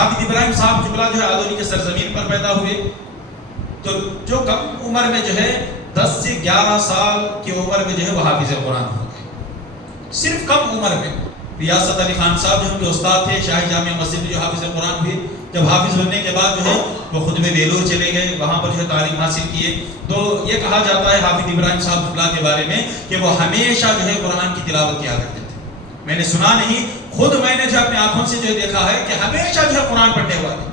حافظ ابراہیم صاحب قبلہ جو ہے آدونی کے سرزمین پر پیدا ہوئے، تو جو کم عمر میں جو ہے 10 سے 11 سال کی عمر میں جو ہے وہ حافظ قرآن ہو گئے، صرف کم عمر میں۔ ریاست علی خان صاحب جو ان کے استاد تھے شاہی جامعہ مسجد میں جو حافظ قرآن ہوئے، جب حافظ بننے کے بعد جو ہے وہ خود میں بیلور چلے گئے، وہاں پر جو ہے تعلیم حاصل کیے۔ تو یہ کہا جاتا ہے حافظ ابراہیم صاحب قبلہ کے بارے میں کہ وہ ہمیشہ جو ہے قرآن کی تلاوت کیا کرتے تھے۔ میں نے سنا نہیں، خود میں نے جو اپنے آنکھوں سے جو دیکھا ہے کہ ہمیشہ جو ہے قرآن پڑھنے والے،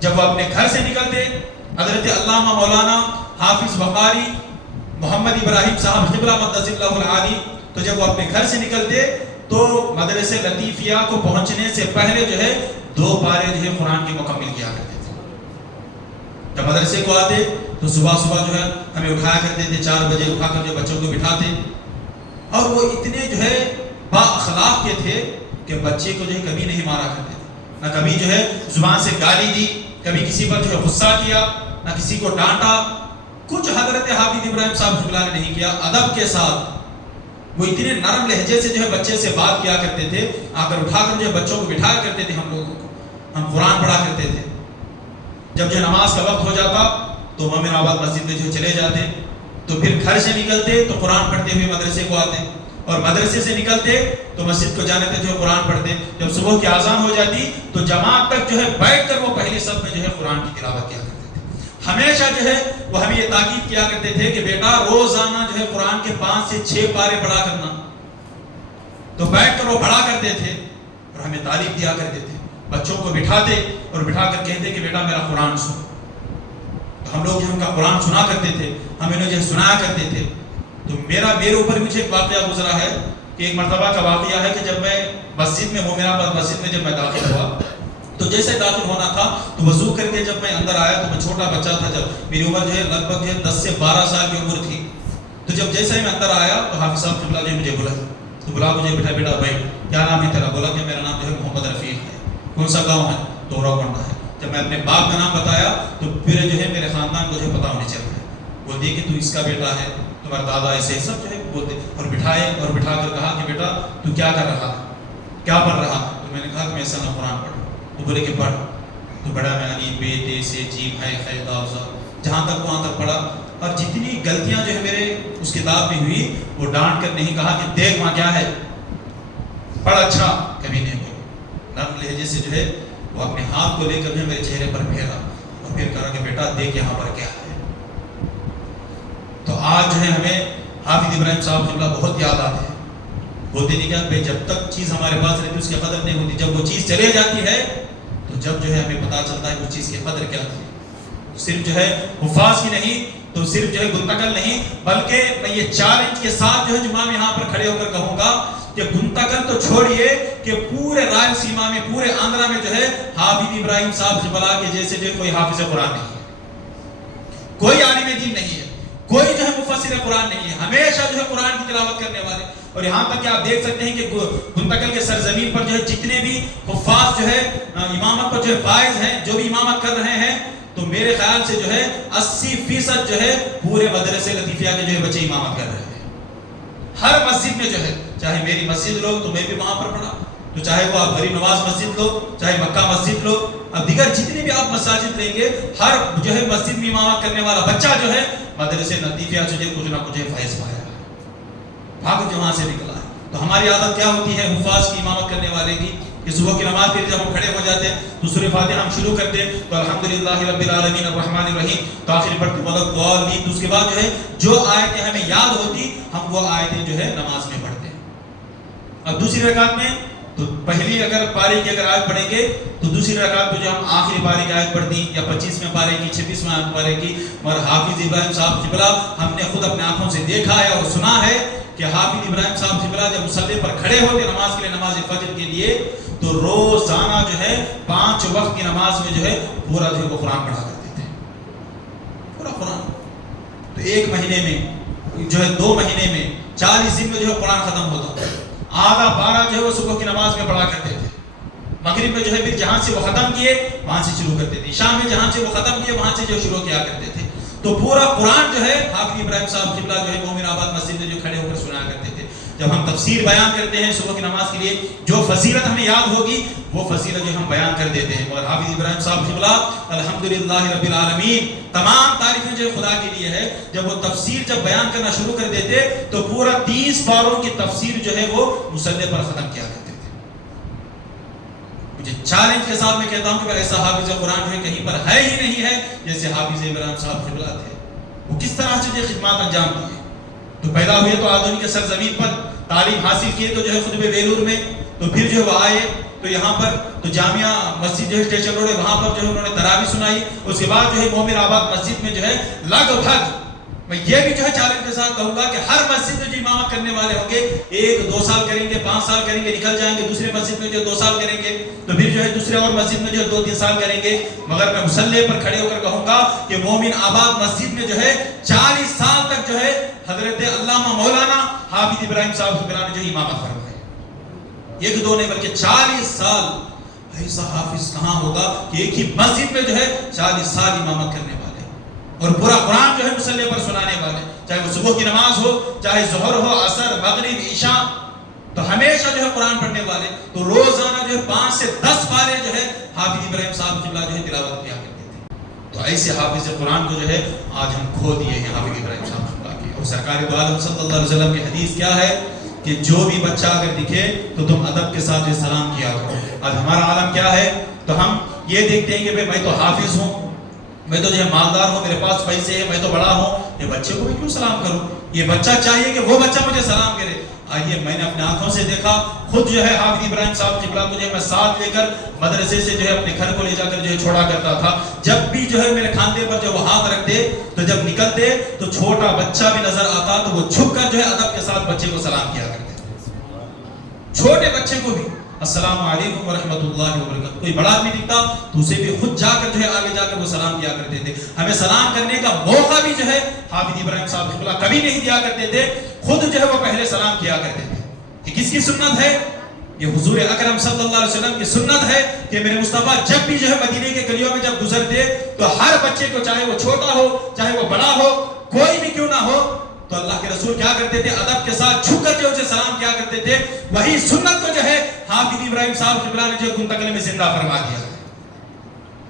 جب وہ اپنے گھر سے نکلتے، حضرت علامہ مولانا حافظ وقاری محمد ابراہیم صاحب قبلہ مقدس اللہ العالی، تو جب وہ اپنے گھر سے نکلتے تو مدرسے لطیفیہ کو پہنچنے سے پہلے جو ہے 2 پارے جو ہے قرآن کی مکمل کیا کرتے تھے۔ جب مدرسے کو آتے تو صبح جو ہے ہمیں اٹھایا کرتے تھے، 4 بجے اٹھا کر جو بچوں کو بٹھاتے، اور وہ اتنے جو ہے با اخلاق کے تھے کہ بچے کو جو ہے کبھی نہیں مارا کرتے تھے، نہ کبھی جو ہے زبان سے گالی دی، کبھی کسی پر جو ہے غصہ کیا، نہ کسی کو ڈانٹا، کچھ حضرت حافظ ابراہیم صاحب قبلہ نے نہیں کیا۔ ادب کے ساتھ وہ اتنے نرم لہجے سے جو ہے بچے سے بات کیا کرتے تھے، آ کر اٹھا کر جو ہے بچوں کو بٹھایا کرتے تھے، ہم لوگوں کو، ہم قرآن پڑھا کرتے تھے۔ جب جو نماز کا وقت ہو جاتا تو مومن آباد مسجد میں جو چلے جاتے، تو پھر گھر سے نکلتے تو قرآن پڑھتے ہوئے مدرسے کو آتے، اور مدرسے سے نکلتے تو مسجد کو جانے تک جو ہے قرآن پڑھتے۔ جب صبح کی اذان ہو جاتی تو جماعت تک جو ہے بیٹھ کر وہ پہلی صف میں جو ہے قرآن کی تلاوت کیا کرتے تھے۔ ہمیشہ جو ہے وہ ہمیں یہ تاکید کیا کرتے تھے کہ بیٹا روزانہ جو ہے قرآن کے 5 سے 6 پارے پڑھا کرنا، تو بیٹھ کر وہ پڑھا کرتے تھے اور ہمیں تعلیم دیا کرتے تھے۔ بچوں کو بٹھاتے اور بٹھا کر کہتے کہ بیٹا میرا قرآن سن، تو ہم لوگ جو ان کا قرآن سنا کرتے تھے، ہم انہیں جو سنایا کرتے تھے۔ تو میرے اوپر مجھے ایک واقعہ گزرا ہے کہ ایک مرتبہ کا واقعہ ہے کہ جب میں مسجد میں مومنآباد مسجد میں جب میں داخل ہوا، تو جیسے داخل ہونا تھا تو وضو کر کے جب میں اندر آیا، تو میں چھوٹا بچہ تھا، جب میری عمر جو ہے لگ بھگ جو ہے 10 سے 12 سال کی عمر تھی۔ تو جب جیسے ہی میں اندر آیا تو حافظ صاحب قبلہ جو مجھے بلایا، تو بلا مجھے بیٹا بھائی کیا نام ہے تیرا؟ بولا کہ میرا نام جو ہے محمد رفیق ہے۔ کون سا گاؤں ہے؟ تو راؤنڈا ہے۔ جب میں اپنے باپ کا نام بتایا تو پھر جو ہے میرے خاندان کو جو ہے پتا ہونے چل رہا ہے، بولتے کہ تو اس کا بیٹا ہے، تمہارا دادا ایسے سب جو ہے بولتے، اور بٹھائے اور بٹھا کر کہا کہ بیٹا تو کیا کر رہا ہے، کیا پڑھ رہا ہے؟ تو میں نے کہا کہ میں ایسا نہ قرآن پڑھوں۔ تو بولے کہ پڑھ۔ تو بڑا میں علی بے تے سے جیم ہے خیدا جہاں تک وہاں تک پڑھا، اور جتنی غلطیاں جو ہے میرے اس کتاب میں ہوئی وہ ڈانٹ کر نہیں کہا کہ دیکھ وہاں کیا ہے، پڑھ اچھا، کبھی نہیں بولا۔ نرم لہجے سے جو ہے وہ اپنے ہاتھ کو لے کر جو ہے میرے چہرے پر پھیرا اور پھر کہا کہ بیٹا دیکھ یہاں پر کیا ہے۔ تو آج جو ہے ہمیں حافظ ابراہیم صاحب قبلہ بہت یاد آتے ہیں۔ بولتے نہیں کیا بھائی جب تک چیز ہمارے پاس رہتی اس کی قدر نہیں ہوتی، جب وہ چیز چلے جاتی ہے تو جب جو ہے ہمیں پتا چلتا ہے کہ اس چیز کی قدر کیا تھی۔ صرف جو ہے حفاظ کی نہیں، تو صرف جو ہے گنتقل نہیں، بلکہ میں یہ چیلنج کے ساتھ جو ہے جمعہ میں یہاں پر کھڑے ہو کر کہوں گا کہ گنتقل تو چھوڑیے کہ پورے رائل سیما میں، پورے آندھرا میں جو ہے حافظ ابراہیم صاحب قبلہ کے جیسے جو کوئی حافظ قرآن نہیں ہے، کوئی عالم دین نہیں ہے، کوئی جو ہے مفسر قرآن نہیں ہے، ہمیشہ جو ہے قرآن کی تلاوت کرنے والے۔ اور یہاں تک کہ آپ دیکھ سکتے ہیں کہ گنتقل کے سرزمین پر جو ہے جتنے بھی حفاظ جو ہے امامت پر جو ہے فائز ہیں، جو بھی امامت کر رہے ہیں، تو میرے خیال سے جو ہے 80% جو ہے پورے مدرسے لطیفیہ کے جو ہے بچے امامت کر رہے ہیں۔ ہر مسجد میں جو ہے، چاہے میری مسجد لو تو میں بھی وہاں پر پڑھا، تو چاہے وہ آپ غریب نواز مسجد لو، چاہے مکہ مسجد لو، اب دیگر جتنی بھی آپ مساجد لیں گے، ہر جو ہے مسجد میں امامت کرنے والا بچہ جو ہے مدرسے لطیفیہ سے کچھ نہ کچھ فیض پایا ہے، بھاگ جہاں سے نکلا ہے۔ تو ہماری عادت کیا ہوتی ہے حفاظ کی امامت کرنے والے کی، کہ صبح کی نماز کے لیے جب ہم کھڑے ہو جاتے ہیں تو سورہ فاتحہ ہم شروع کرتے ہیں تو الحمدللہ رب العالمین الرحمن الرحیم تو آخر پڑھتے ولا الضالین، تو اس کے بعد جو ہے جو آیتیں ہمیں یاد ہوتی ہم وہ آیتیں جو ہے نماز میں پڑھتے ہیں۔ اب دوسری رکعت میں تو پہلی اگر پارے کی اگر آیت پڑھیں گے تو دوسری رکعت میں جو ہم آخری پارے کی آیت پڑھ دی یا 25ویں پارے کی 26ویں پارے کی، مگر حافظ ابراہیم صاحب قبلہ ہم نے خود اپنے آنکھوں سے دیکھا ہے اور سنا ہے کہ حافظ ابراہیم صاحب قبلہ جب مصلی پر کھڑے ہوتے نماز کے لیے، نماز فجر کے لیے، تو روزانہ جو ہے 5 وقت کی نماز میں جو ہے پورا جو ہے وہ قرآن پڑھا کرتے تھے، پورا قرآن۔ تو ایک مہینے میں جو ہے 2 مہینے میں 40 دن میں جو ہے قرآن ختم ہوتا تھا، آدھا پارا جو ہے وہ صبح کی نماز میں پڑھا کرتے تھے، مغرب میں جو ہے پھر جہاں سے وہ ختم کیے وہاں سے شروع کرتے تھے، شام میں جہاں سے وہ ختم کیے وہاں سے جو شروع کیا کرتے تھے۔ تو پورا قرآن جو ہے حافظ ابراہیم صاحب قبلہ جو ہے مومن آباد مسجد میں جو کھڑے ہو کر سنایا کرتے تھے۔ جب ہم تفسیر بیان کرتے ہیں صبح کی نماز کے لیے جو فضیلت ہمیں یاد ہوگی وہ فضیلت جو ہم بیان کر دیتے ہیں. مگر حافظ ابراہیم صاحب قبلہ الحمدللہ رب العالمین تمام تعریفیں جو خدا کے لیے ہے, جب وہ تفسیر جب بیان کرنا شروع کر دیتے تو پورا 30 پاروں کی تفسیر جو ہے وہ مصلی پر ختم کیا کرتے تھے. مجھے چیلنج کے ساتھ میں کہتا ہوں کہ ایسا حافظ قرآن جو ہے کہیں پر ہے ہی نہیں ہے جیسے حافظ ابراہیم صاحب قبلہ تھے. وہ کس طرح سے جو خدمات انجام دیے. تو پیدا ہوئے تو آدونی کے سرزمین پر, تعلیم حاصل کیے تو جو ہے خطب ویلور میں, تو پھر جو وہ آئے تو یہاں پر تو جامعہ مسجد جو ہے اسٹیشن روڈ ہے وہاں پر جو ہے انہوں نے تراویح سنائی. اس کے بعد جو ہے مومن آباد مسجد میں جو ہے لگ بھگ میں یہ بھی جو ہے چیلنج کے ساتھ کہوں گا کہ ہر مسجد میں جو امامت کرنے والے ہوں گے 1-2 سال کریں گے, 5 سال کریں گے, نکل جائیں گے. دوسرے مسجد میں جو 2 سال کریں گے تو پھر جو ہے دوسرے اور مسجد میں جو 2-3 سال کریں گے. مگر میں مصلی پر کھڑے ہو کر کہوں گا کہ مومن آباد مسجد میں جو ہے 40 سال تک جو ہے حضرت علامہ مولانا حافظ ابراہیم صاحب قبلہ نے جو امامت فرمائی. 1-2 نہیں بلکہ 40 سال. ایسا حافظ کہاں ہوگا کہ ایک ہی مسجد میں جو ہے 40 سال امامت کرنے والے اور پورا قرآن جو ہے مصلی پر سنانے والے, چاہے وہ صبح کی نماز ہو, چاہے ظہر ہو, عصر, مغرب, عشاء, تو ہمیشہ جو ہے قرآن پڑھنے والے. تو روزانہ جو ہے 5 سے 10 پارے جو ہے حافظ ابراہیم صاحب قبلہ جو ہے تلاوت کیا کرتے تھے. تو ایسے حافظ قرآن کو جو ہے آج ہم کھو دیے ہیں حافظ ابراہیم صاحب قبلہ کے. اور سرکار دو عالم صلی اللہ علیہ وسلم کی حدیث کیا ہے کہ جو بھی بچہ اگر دکھے تو تم ادب کے ساتھ سلام کیا کرو. آج ہمارا عالم کیا ہے, تو ہم یہ دیکھتے ہیں کہ میں تو حافظ ہوں, میں تو جو ہے مالدار ہوں, میرے پاس پیسے ہیں, میں تو بڑا ہوں, یہ بچے کو میں کیوں سلام کروں. یہ بچہ چاہیے کہ وہ بچہ مجھے سلام کرے. آئیے میں نے اپنے آنکھوں سے دیکھا, خود جو ہے حافظ ابراہیم صاحب قبلہ کو جو ہے میں ساتھ لے کر مدرسے سے جو ہے اپنے گھر کو لے جا کر جو ہے چھوڑا کرتا تھا. جب بھی جو ہے میرے کھاندے پر جو وہ ہاتھ رکھتے تو جب نکلتے تو چھوٹا بچہ بھی نظر آتا تو وہ چھپ کر جو ہے ادب کے ساتھ بچے کو سلام کیا کرتے. چھوٹے بچے کو بھی السلام علیکم ورحمۃ اللہ وبرکاتہ. کوئی بڑا آدمی دکھتا تو اسے بھی خود جا کر جو ہے آگے جا کر وہ سلام کیا کرتے تھے. ہمیں سلام کرنے کا موقع بھی جو ہے حافظ ابراہیم صاحب قبلہ کبھی نہیں دیا کرتے تھے, خود جو ہے وہ پہلے سلام کیا کرتے تھے. یہ کس کی سنت ہے؟ یہ حضور اکرم صلی اللہ علیہ وسلم کی سنت ہے کہ میرے مصطفیٰ جب بھی جو ہے مدینے کے گلیوں میں جب گزرتے تو ہر بچے کو, چاہے وہ چھوٹا ہو چاہے وہ بڑا ہو, کوئی بھی کیوں نہ ہو, تو اللہ کے رسول کیا کرتے تھے, ادب کے ساتھ چھپ کر کے اسے سلام کیا کرتے تھے. وہی سنت کو جو ہے حافظ ابراہیم صاحب قبلہ نے جو منتقل میں زندہ فرما دیا.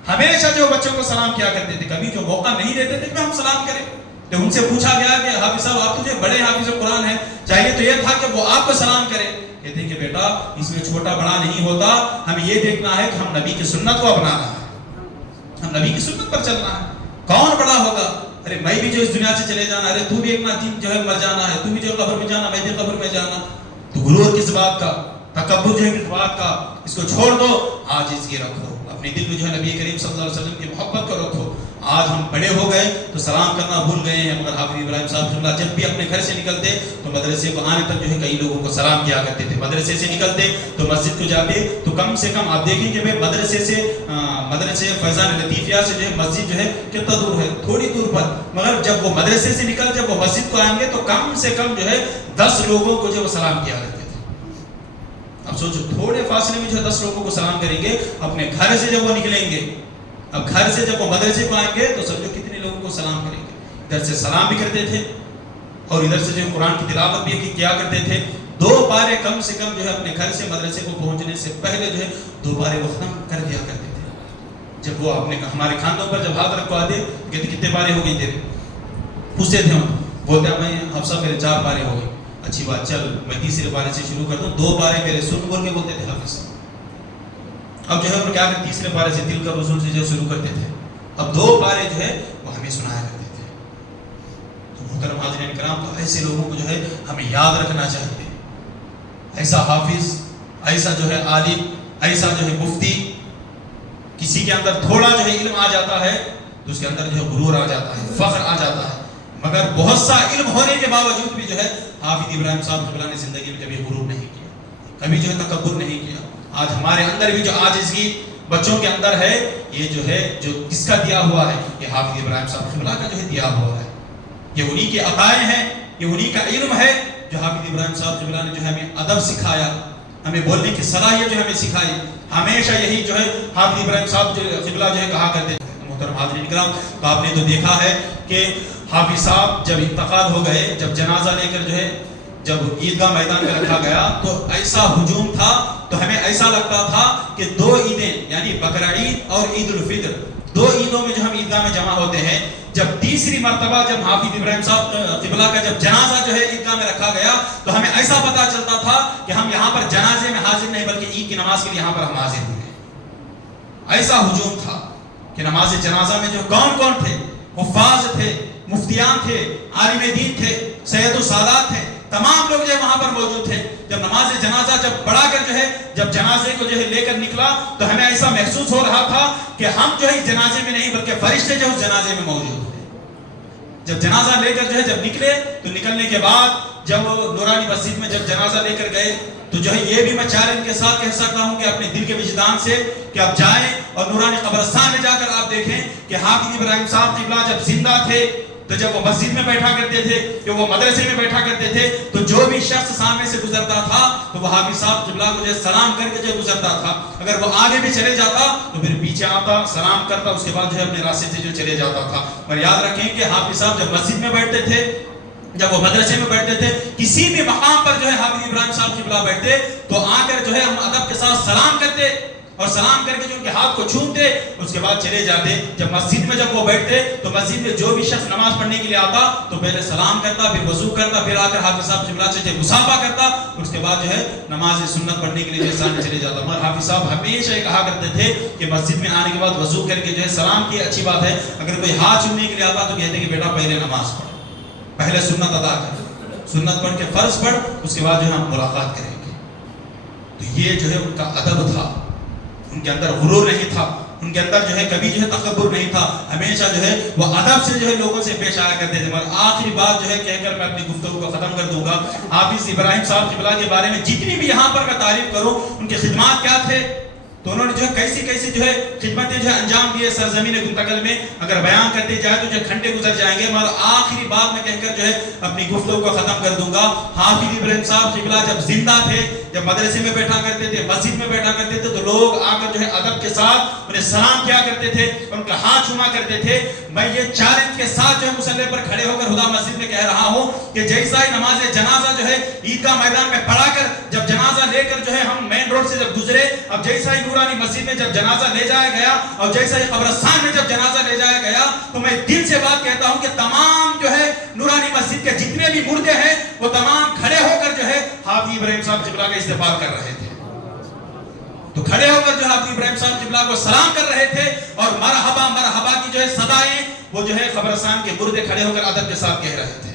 ہمیشہ جو بچوں کو سلام کیا کرتے تھے, کبھی جو موقع نہیں دیتے تھے کہ ہم سلام کریں. تو ان سے پوچھا گیا کہ حافظ صاحب آپ تو جو بڑے حافظ قرآن ہیں, چاہیے تو یہ تھا کہ وہ آپ کو سلام کرے. کہتے ہیں کہ بیٹا اس میں چھوٹا بڑا نہیں ہوتا, ہمیں یہ دیکھنا ہے کہ ہم نبی کی سنت کو اپنانا ہے, ہم نبی کی سنت پر چلنا ہے. کون بڑا ہوگا, ارے میں بھی جو اس دنیا سے چلے جانا, ارے تو بھی ایک دن جو ہے مر جانا ہے, تو بھی جو قبر میں جانا, میں بھی قبر میں جانا. تو غرور کس بات کا, تکبر جو ہے کس بات کا, اس کو چھوڑ دو. آج اس کی رکھو اپنے دل میں جو ہے نبی کریم صلی اللہ علیہ وسلم کی محبت کو رکھو. آج ہم بڑے ہو گئے تو سلام کرنا بھول گئے ہیں. مگر حافظ ابراہیم صاحب قبلہ جب بھی اپنے گھر سے نکلتے تو مدرسے کو آنے تک جو ہے کئی لوگوں کو سلام کیا کرتے تھے. مدرسے سے نکلتے تو مسجد کو جاتے تو کم سے کم آپ دیکھیں کہ مدرسے فیضان لطیفیہ سے جو ہے مسجد جو ہے کتنا دور ہے, تھوڑی دور پر. مگر جب وہ مدرسے سے نکل جب وہ مسجد کو آئیں گے تو کم سے کم جو ہے 10 لوگوں کو جو وہ سلام کیا کرتے تھے. اب سوچو تھوڑے فاصلے میں جو 10 لوگوں کو سلام کریں گے, اپنے گھر سے جب وہ نکلیں گے, اب گھر سے جب وہ مدرسے کو آئیں گے تو سمجھو کتنے لوگوں کو سلام کریں گے. ادھر سے سلام بھی کرتے تھے اور ادھر سے جو قرآن کی تلاوت بھی کیا کرتے تھے. 2 پارے کم سے کم جو ہے اپنے گھر سے مدرسے کو پہنچنے سے پہلے جو ہے 2 پارے وہ ختم کر دیا کرتے تھے. جب وہ اپنے ہمارے کھاندوں پر جب ہاتھ رکھواتے کہتے کتنے پارے ہو گئے تیرے, پوچھتے تھے ہم, بولتے میں حفصہ میرے 4 پارے ہو گئے. اچھی بات, چل میں تیسرے پارے سے شروع کرتا ہوں, 2 پارے میرے سن بول کے بولتے تھے حافظ. اب جو ہے وہ کیا کرتے, تیسرے پارے سے دل کا وصول سے جو شروع کرتے تھے. اب 2 پارے جو ہے وہ ہمیں سنایا کرتے تھے. تو محترم حاضرین کرام, تو ایسے لوگوں کو جو ہے ہمیں یاد رکھنا چاہیے. ایسا حافظ, ایسا جو ہے عالم, ایسا جو ہے مفتی, کسی کے اندر تھوڑا جو ہے علم آ جاتا ہے تو اس کے اندر جو ہے غرور آ جاتا ہے, فخر آ جاتا ہے. مگر بہت سا علم ہونے کے باوجود بھی جو ہے حافظ ابراہیم صاحب قبلہ نے زندگی میں کبھی غرور نہیں کیا, کبھی جو ہے تکبر نہیں کیا. آج ہمارے اندر بھی جو عاجزی بچوں کے اندر ہے, یہ جو ہے جو کس کا دیا ہوا ہے, یہ حافظ ابراہیم صاحب قبلہ کا جو ہے دیا ہوا ہے. یہ انہی کے عقائد ہیں, یہ انہی کا علم ہے جو حافظ ابراہیم صاحب قبلہ نے جو ہے ہمیں ادب سکھایا, ہمیں بولنے کی صلاحیت جو ہمیں سکھائی. ہمیشہ یہی جو ہے حافظ ابراہیم صاحب قبلہ جو ہے کہا کرتے تھے. محترم حاضرین کرام, تو آپ نے تو دیکھا ہے کہ حافظ صاحب جب انتقال ہو گئے, جب جنازہ لے کر جو ہے جب عیدگاہ میدان میں رکھا گیا تو ایسا ہجوم تھا، تو ہمیں ایسا لگتا تھا کہ دو عیدیں یعنی بقرہ عید اور عید الفطر، دو عیدوں میں جو ہم عیدگاہ میں جمع ہوتے ہیں، جب تیسری مرتبہ جب حافظ ابراہیم صاحب قبلہ کا جب جنازہ جو ہے عیدگاہ میں رکھا گیا تو ہمیں ایسا پتا چلتا تھا کہ ہم یہاں پر جنازے میں حاضر نہیں بلکہ عید کی نماز کے لیے یہاں پر ہم حاضر ہوئے ہیں۔ ایسا ہجوم تھا کہ نماز جنازہ میں جو کون کون تھے، حفاظ تھے، مفتیان تھے، عالم دین تھے، سید السادات تھے، تمام لوگ جو ہے وہاں پر موجود تھے۔ جب نماز جنازہ جب پڑھا کر جو ہے جب جنازے کو جو ہے لے کر نکلا تو ہمیں ایسا محسوس ہو رہا تھا کہ ہم جو ہے جنازے میں نہیں بلکہ فرشتے جو اس جنازے میں موجود تھے۔ جب جنازہ لے کر جو ہے جب نکلے تو نکلنے کے بعد جب نورانی مسجد میں جب جنازہ لے کر گئے تو جو ہے یہ بھی میں چیلنج کے ساتھ کہہ سکتا ہوں کہ اپنے دل کے وجدان سے کہ آپ جائیں اور نورانی قبرستان میں جا کر آپ دیکھیں کہ حافظ ابراہیم صاحب قبلہ جب زندہ تھے تو جب وہ مسجد میں بیٹھا کرتے تھے، جب وہ مدرسے میں بیٹھا کرتے تھے تو جو بھی شخص سامنے سے گزرتا تھا تو وہ حافظ صاحب قبلہ کو جو سلام کر کے جو گزرتا تھا، اگر وہ آگے بھی چلے جاتا تو پھر پیچھے آتا سلام کرتا، اس کے بعد جو ہے اپنے راستے سے جو چلے جاتا تھا۔ اور یاد رکھیں کہ حافظ صاحب جب مسجد میں بیٹھتے تھے، جب وہ مدرسے میں بیٹھتے تھے، کسی بھی مقام پر جو ہے حافظ ابراہیم صاحب قبلہ بیٹھتے تو آ کر جو ہے ہم ادب کے ساتھ سلام کرتے اور سلام کر کے جو ان کے ہاتھ کو چھومتے، اس کے بعد چلے جاتے۔ جب مسجد میں جب وہ بیٹھتے تو مسجد میں جو بھی شخص نماز پڑھنے کے لیے آتا تو پہلے سلام کرتا، پھر وضو کرتا، پھر آ کر حافظ صاحب قبلہ سے مصافحہ کرتا، اس کے بعد جو ہے نماز سنت پڑھنے کے لیے سامنے چلے جاتا۔ مگر حافظ صاحب ہمیشہ یہ کہا کرتے تھے کہ مسجد میں آنے کے بعد وضو کر کے جو ہے سلام کی اچھی بات ہے، اگر کوئی ہاتھ چھونے کے لیے آتا تو کہتے ہیں کہ بیٹا پہلے نماز پڑھ، پہلے سنت ادا کر، سنت پڑھ کے فرض پڑھ، اس کے بعد جو ہے ہم ملاقات کریں گے۔ تو یہ جو ہے ان کا ادب تھا، ان کے اندر غرور نہیں تھا، ان کے اندر جو ہے کبھی جو ہے تکبر نہیں تھا، ہمیشہ جو ہے وہ ادب سے جو ہے لوگوں سے پیش آیا کرتے تھے۔ مگر آخری بات جو ہے کہہ کر میں اپنی گفتگو کو ختم کر دوں گا، حافظ ابراہیم صاحب قبلہ کے بارے میں جتنی بھی یہاں پر میں تعریف کروں، ان کے خدمات کیا تھے، تو انہوں نے جو ہے کیسی کیسی جو ہے خدمتیں جو ہے انجام دیے سرزمین گنتقل میں، اگر بیان کرتے جائے تو جو گھنٹے گزر جائیں گے۔ مگر آخری بات میں کہہ کر جو ہے اپنی گفتگو کو ختم کر دوں گا۔ حافظ ابراہیم صاحب قبلہ جب زندہ تھے، جب مدرسے میں بیٹھا کرتے تھے، مسجد میں بیٹھا کرتے تھے تو لوگ آ کر جو ہے ادب کے ساتھ انہیں سلام کیا کرتے تھے، ان کا ہاتھ چوما کرتے تھے۔ میں یہ چیلنج کے ساتھ جو ہے مصلی پر کھڑے ہو کر خدا مسجد میں کہہ رہا ہوں کہ جیسا ہی نماز جنازہ جو ہے عیدگاہ میدان میں پڑھا کر جب جنازہ لے کر جو ہے ہم مین روڈ سے جب گزرے، اب جیسا ہی نورانی مسجد میں جب جنازہ لے جایا گیا اور جیسا ہی قبرستان میں جب جنازہ لے جایا گیا تو میں دل سے بات کہتا ہوں کہ تمام جو ہے نورانی مسجد کے جتنے بھی مردے ہیں وہ تمام کھڑے ہو کر جو ہے حافظ ابراہیم صاحب قبلہ کا استقبال کر رہے تھے۔ تو کھڑے ہو کر جو حافظ ابراہیم صاحب قبلہ کو سلام کر رہے تھے اور مرحبا مرحبا کی جو ہے صدائیں وہ جو ہے قبرستان کے مردے کھڑے ہو کر ادب کے ساتھ کہہ رہے تھے۔